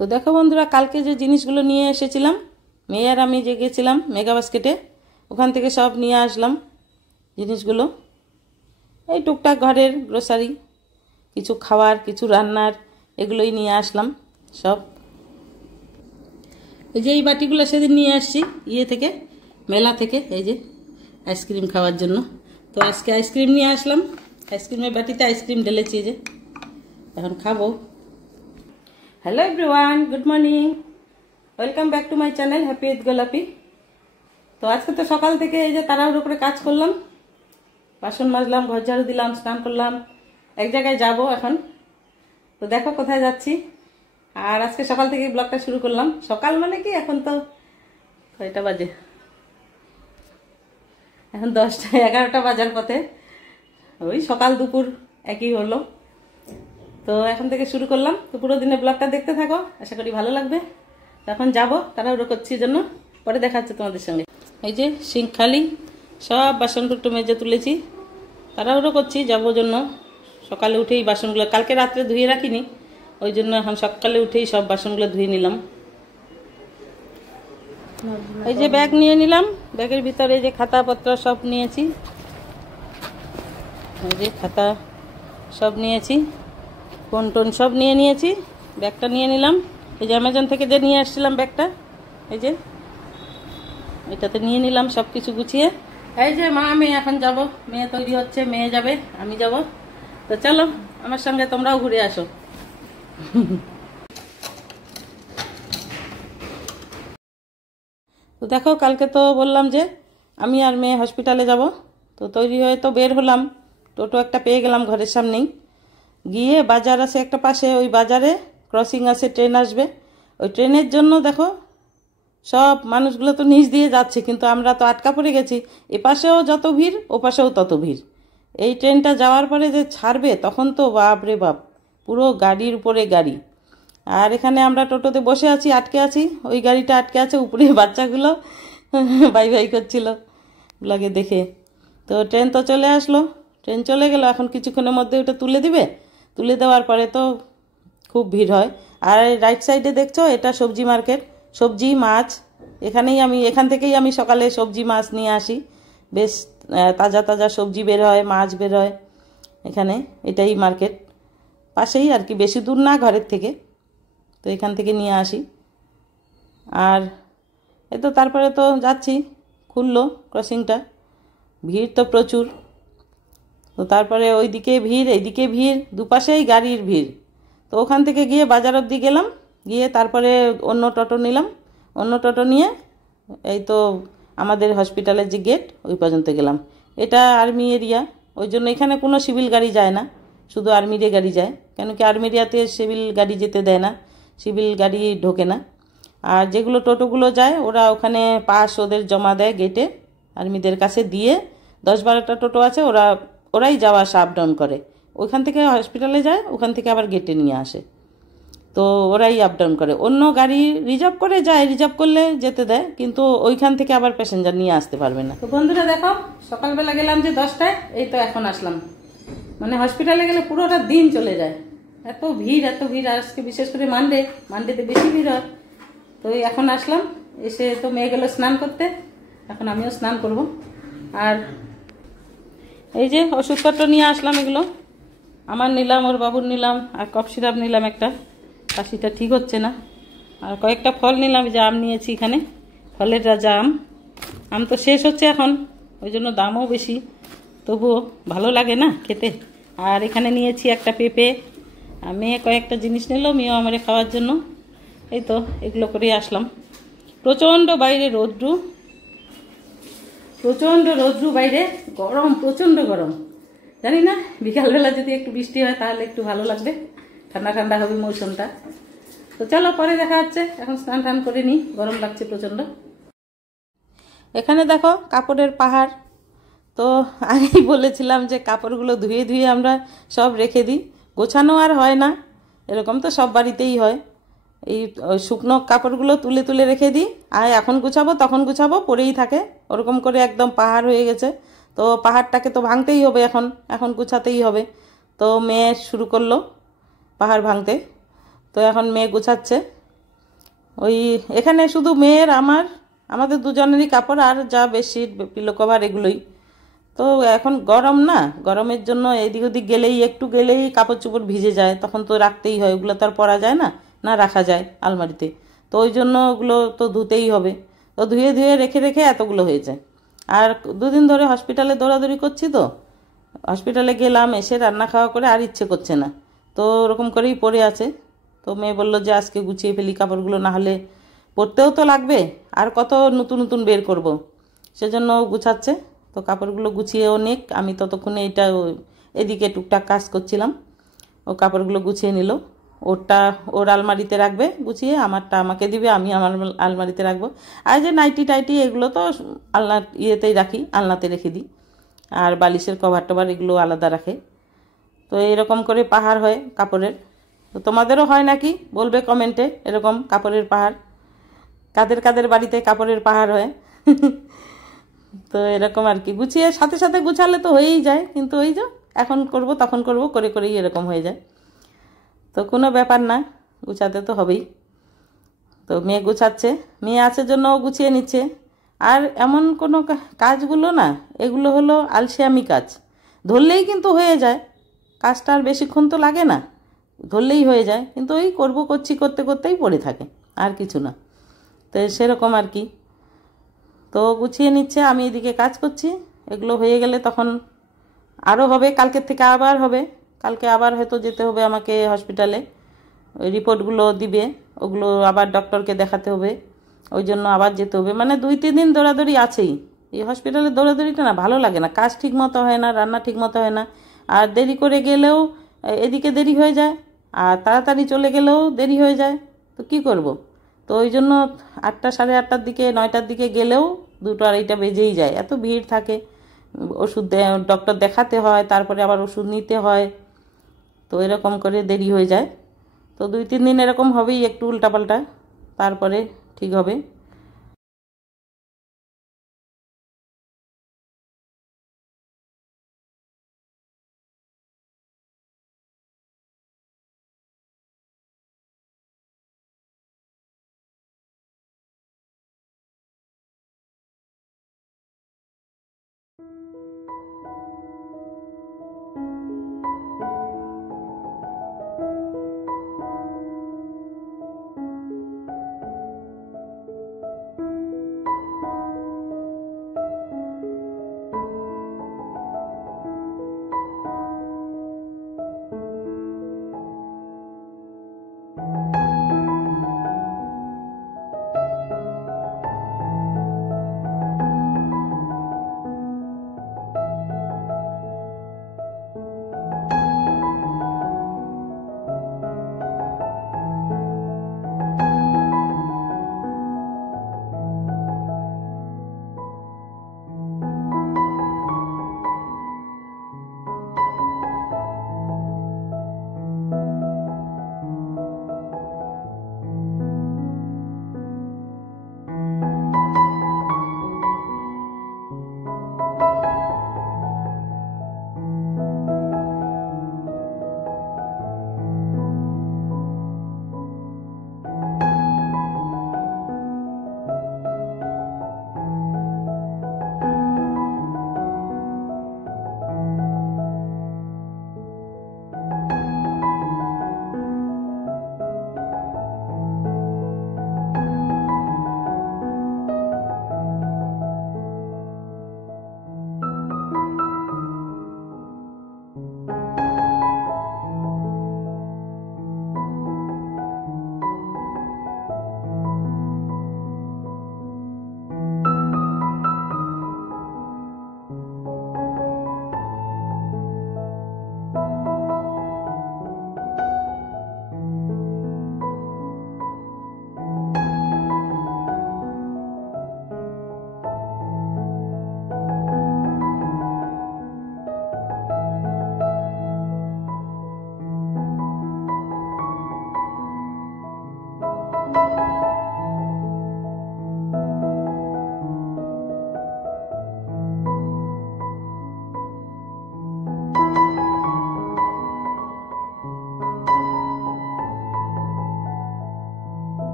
তো দেখো বন্ধুরা, কালকে যে জিনিসগুলো নিয়ে এসেছিলাম, মেয়ে আর আমি যে গেছিলাম মেগা বাস্কেটে, ওখান থেকে সব নিয়ে আসলাম জিনিসগুলো। এই টুকটাক ঘরের গ্রোসারি, কিছু খাওয়ার, কিছু রান্নার, এগুলোই নিয়ে আসলাম সব। এই যে এই বাটিগুলো সেদিন নিয়ে আসছি থেকে, মেলা থেকে, এই যে আইসক্রিম খাওয়ার জন্য। তো আজকে আইসক্রিম নিয়ে আসলাম, আইসক্রিমের বাটিতে আইসক্রিম ঢেলেছি, এই যে এখন খাবো। Hello everyone, good morning, welcome back to my channel happy with গোলাপি। তো আজকে তো সকাল থেকে এই যে তাড়াহুড়ো করে কাজ করলাম, বাসন মাজলাম, ঘর ঝাড়ু দিলাম, স্নান করলাম, এক জায়গায় যাব এখন। তো দেখো কোথায় যাচ্ছি। আর আজকে সকাল থেকে ব্লগটা শুরু করলাম। সকাল মানে কি, এখন তো কয়টা বাজে, এখন 10টা 11টা বাজার পথে, ওই সকাল দুপুর একই হলো। তো এখন থেকে শুরু করলাম। তো পুরো দিনে ব্লগটা দেখতে থাকো, আশা করি ভালো লাগবে। তো এখন যাবো, তাড়াহুড়ো করছি জন্য, পরে দেখা হচ্ছে তোমাদের সঙ্গে। এই যে সিঙ্ক খালি, সব বাসনপত্র মেজে তুলেছি, তাড়াহুড়ো করছি যাবো জন্য। সকালে উঠেই বাসনগুলো, কালকে রাত্রে ধুয়ে রাখিনি, ওই জন্য এখন সকালে উঠেই সব বাসনগুলো ধুয়ে নিলাম। এই যে ব্যাগ নিয়ে নিলাম, ব্যাগের ভিতরে এই যে খাতাপত্র সব নিয়েছি, এই যে খাতা সব নিয়েছি, ফোন টোন সব নিয়ে নিয়েছি, ব্যাগটা নিয়ে নিলাম। এই যে অ্যামাজন থেকে যে নিয়ে আসছিলাম ব্যাগটা, এই যে এটাতে নিয়ে নিলাম সব কিছু গুছিয়ে। এই যে মা আমি এখন যাব, মেয়ে তৈরি হচ্ছে, মেয়ে যাবে, আমি যাব। তো চলো আমার সঙ্গে তোমরাও ঘুরে আসো। তো দেখো, কালকে তো বললাম যে আমি আর মেয়ে হসপিটালে যাব। তো তৈরি হয়ে তো বের হলাম, টোটো একটা পেয়ে গেলাম ঘরের সামনেই। গিয়ে বাজার আছে একটা পাশে, ওই বাজারে ক্রসিং আছে, ট্রেন আসবে। ওই ট্রেনের জন্য দেখো সব মানুষগুলো তো নিচ দিয়ে যাচ্ছে, কিন্তু আমরা তো আটকা পড়ে গেছি। এপাশেও যত ভিড়, ওপাশেও তত ভিড়। এই ট্রেনটা যাওয়ার পরে যে ছাড়বে, তখন তো বাপ রে বাপ, পুরো গাড়ির উপরে গাড়ি। আর এখানে আমরা টোটোতে বসে আছি, আটকে আছি, ওই গাড়িটা আটকে আছে, উপরে বাচ্চাগুলো বাই বাই করছিল ওগুলোকে দেখে। তো ট্রেন তো চলে আসলো, ট্রেন চলে গেল, এখন কিছুক্ষণের মধ্যে ওটা তুলে দিবে। তুলে দেওয়ার পরে তো খুব ভিড় হয়। আর রাইট সাইডে দেখছো, এটা সবজি মার্কেট, সবজি মাছ। এখান থেকেই আমি সকালে সবজি মাছ নিয়ে আসি, বেশ তাজা তাজা সবজি বের হয়, মাছ বের হয় এখানে। এটাই মার্কেট, পাশেই আর কি, বেশি দূর না ঘরের থেকে। তো এখান থেকে নিয়ে আসি। আর এই তো তারপরে তো যাচ্ছি, খুললো ক্রসিংটা, ভিড় তো প্রচুর। তো তারপরে ওইদিকে ভিড়, এইদিকে ভিড়, দুপাশেই গাড়ির ভিড়। তো ওখান থেকে গিয়ে বাজার অবধি গেলাম, গিয়ে তারপরে অন্য টোটো নিলাম, অন্য টোটো নিয়ে এই তো আমাদের হসপিটালের যে গেট, ওই পর্যন্ত গেলাম। এটা আর্মি এরিয়া, ওই জন্য এখানে কোনো সিভিল গাড়ি যায় না, শুধু আর্মির গাড়ি যায়। কেন কি আর্মি এরিয়াতে সিভিল গাড়ি যেতে দেয় না, সিভিল গাড়ি ঢোকে না। আর যেগুলো টোটোগুলো যায়, ওরা ওখানে পাস ওদের জমা দেয় গেটে, আর্মিদের কাছে দিয়ে। 10-12টা টোটো আছে, ওরাই যাওয়া আসা আপ ডাউন করে। ওইখান থেকে হসপিটালে যায়, ওখান থেকে আবার গেটে নিয়ে আসে। তো ওরাই আপ ডাউন করে। অন্য গাড়ি রিজার্ভ করে যায়, রিজার্ভ করলে যেতে দেয়, কিন্তু ওইখান থেকে আবার প্যাসেঞ্জার নিয়ে আসতে পারবে না। তো বন্ধুরা দেখো, সকালবেলা গেলাম যে 10টায়, এই তো এখন আসলাম। মানে হসপিটালে গেলে পুরোটা দিন চলে যায়, এত ভিড় এত ভিড়। আর আজকে বিশেষ করে মানডেতে বেশি ভিড় হয়। তো এখন আসলাম, এসে তো মেয়ে গেল স্নান করতে, এখন আমিও স্নান করব। আর এই যে ওষুধপত্র নিয়ে আসলাম, এগুলো আমার নিলাম, ওর বাবুর নিলাম, আর কফ সিরাপ নিলাম একটা, কাশিটা ঠিক হচ্ছে না। আর কয়েকটা ফল নিলাম, যে আম নিয়েছি এখানে, ফলের রাজা আম। আম তো শেষ হচ্ছে এখন, ওই জন্য দামও বেশি, তবুও ভালো লাগে না খেতে। আর এখানে নিয়েছি একটা পেঁপে। মেয়ে কয়েকটা জিনিস নিল, মেয়েও আমারে খাওয়ার জন্য। এই তো এগুলো করেই আসলাম। প্রচণ্ড বাইরে রোদ্রু, প্রচণ্ড রোদ্রু বাইরে, গরম, প্রচণ্ড গরম। জানি না, বিকালবেলা যদি একটু বৃষ্টি হয় তাহলে একটু ভালো লাগবে, ঠান্ডা ঠান্ডা হবে মৌসুমটা। তো চলো পরে দেখা যাচ্ছে, এখন স্নান টান করে নিই, গরম লাগছে প্রচণ্ড। এখানে দেখো কাপড়ের পাহাড়। তো আগেই বলেছিলাম যে কাপড়গুলো ধুয়ে ধুয়ে আমরা সব রেখে দিই, গোছানো আর হয় না। এরকম তো সব বাড়িতেই হয়, এই শুকনো কাপড়গুলো তুলে তুলে রেখে দিই, আর এখন গুছাবো তখন গুছাবো, পরেই থাকে, ওরকম করে একদম পাহাড় হয়ে গেছে। তো পাহাড়টাকে তো ভাঙতেই হবে, এখন গুছাতেই হবে। তো মেয়ে শুরু করলো পাহাড় ভাঙতে। তো এখন মেয়ে গুছাচ্ছে, ওই এখানে শুধু মেয়ের আমাদের দুজনেরই কাপড়, আর যা বেডশিট পিলো কভার এগুলোই। তো এখন গরম না, গরমের জন্য এদিক ওদিক গেলেই একটু গেলেই কাপড় চোপড় ভিজে যায়, তখন তো রাখতেই হয়, ওগুলো তো আর পরা যায় না, না রাখা যায় আলমারিতে। তো ওই জন্য ওগুলো তো ধুতেই হবে। তো ধুয়ে ধুয়ে রেখে রেখে এতগুলো হয়ে যায়। আর দুদিন ধরে হসপিটালে দৌড়াদৌড়ি করছি, তো হসপিটালে গেলাম, এসে রান্না খাওয়া করে আর ইচ্ছে করছে না, তো ওরকম করেই পড়ে আছে। তো মেয়ে বললো যে আজকে গুছিয়ে ফেলি কাপড়গুলো, না হলে পরতেও তো লাগবে, আর কত নতুন নতুন বের করব। সেজন্য ও গুছাচ্ছে। তো কাপড়গুলো গুছিয়ে অনেক, আমি ততক্ষণে এদিকে টুকটাক কাজ করছিলাম। ও কাপড়গুলো গুছিয়ে নিল, ওরটা ওর আলমারিতে রাখবে গুছিয়ে, আমারটা আমাকে দিবে, আমি আমার আলমারিতে রাখবো। আর যে নাইটি টাইটি এগুলো তো আলনা ইয়েতেই রাখি, আলনাতে রেখে দিই। আর বালিশের কভার টভার এগুলো আলাদা রাখে। তো এরকম করে পাহাড় হয় কাপড়ের। তো তোমাদেরও হয় নাকি বলবে কমেন্টে, এরকম কাপড়ের পাহাড় কাদের কাদের বাড়িতে কাপড়ের পাহাড় হয়। তো এরকম আর কি, গুছিয়ে সাথে সাথে গুছালে তো হয়েই যায়, কিন্তু ওই যে এখন করব তখন করব করে করেই এরকম হয়ে যায়। তো কোনো ব্যাপার না, গুছাতে তো হবেই। তো মেয়ে গুছাচ্ছে, মেয়ে আছে জন্য ও গুছিয়ে নিচ্ছে। আর এমন কোনো কাজগুলো না, এগুলো হলো আলসেয়ামি কাজ, ধরলেই কিন্তু হয়ে যায়। কাজটা আর বেশিক্ষণ তো লাগে না, ধরলেই হয়ে যায়, কিন্তু ওই করছি করতে করতেই পড়ে থাকে, আর কিছু না। তো সেরকম আর কি। তো গুছিয়ে নিচ্ছে, আমি এদিকে কাজ করছি। এগুলো হয়ে গেলে তখন আরও হবে, কালকের থেকে আবার হবে। কালকে আবার হয়তো যেতে হবে আমাকে হসপিটালে, ওই রিপোর্টগুলো দিবে, ওগুলো আবার ডক্টরকে দেখাতে হবে, ওই জন্য আবার যেতে হবে। মানে 2-3 দিন দৌড়াদৌড়ি আছেই। এই হসপিটালে দৌড়াদৌড়িটা না ভালো লাগে না, কাজ ঠিক মতো হয় না, রান্না ঠিক মতো হয় না। আর দেরি করে গেলেও এদিকে দেরি হয়ে যায়, আর তাড়াতাড়ি চলে গেলেও দেরি হয়ে যায়। তো কি করব। তো ওই জন্য 8টা, সাড়ে 8টার দিকে, 9টার দিকে গেলেও 2টো আড়াইটা বেজেই যায়, এত ভিড় থাকে। ওষুধ ডক্টর দেখাতে হয়, তারপরে আবার ওষুধ নিতে হয়। তো এরকম করে দেরি হয়ে যায়। তো 2-3 দিন এরকম হবেই, একটু উল্টাপাল্টা, তারপরে ঠিক হবে।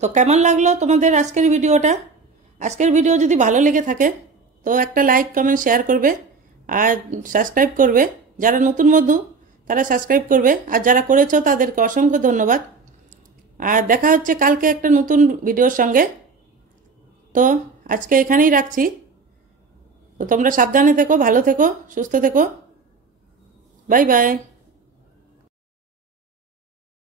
তো কেমন লাগলো তোমাদের আজকের ভিডিওটা? আজকের ভিডিও যদি ভালো লেগে থাকে তো একটা লাইক কমেন্ট শেয়ার করবে আর সাবস্ক্রাইব করবে। যারা নতুন বন্ধু তারা সাবস্ক্রাইব করবে, আর যারা করেছো তাদেরকে অসংখ্য ধন্যবাদ। আর দেখা হচ্ছে কালকে একটা নতুন ভিডিওর সঙ্গে। তো আজকে এখানেই রাখছি। তো তোমরা সাবধানে থেকো, ভালো থেকো, সুস্থ থেকো। Bye bye.